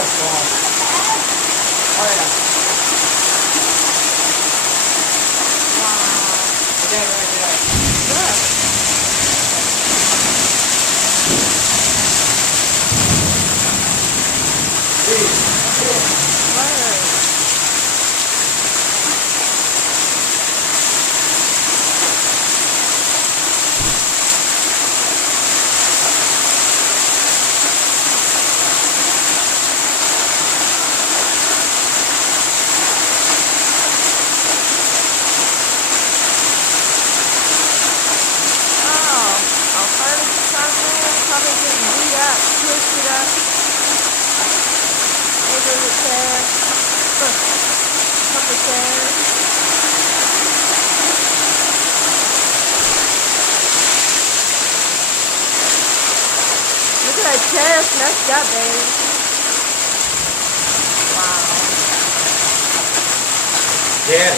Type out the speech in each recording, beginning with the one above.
hail's gone. Oh yeah. Wow. That right there. Look. Word. Probably getting beat up, twisted up. Maybe the chair. Couple chairs. Look at that chair, it's messed up, baby. Wow. Dad,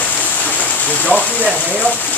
did y'all see that hail?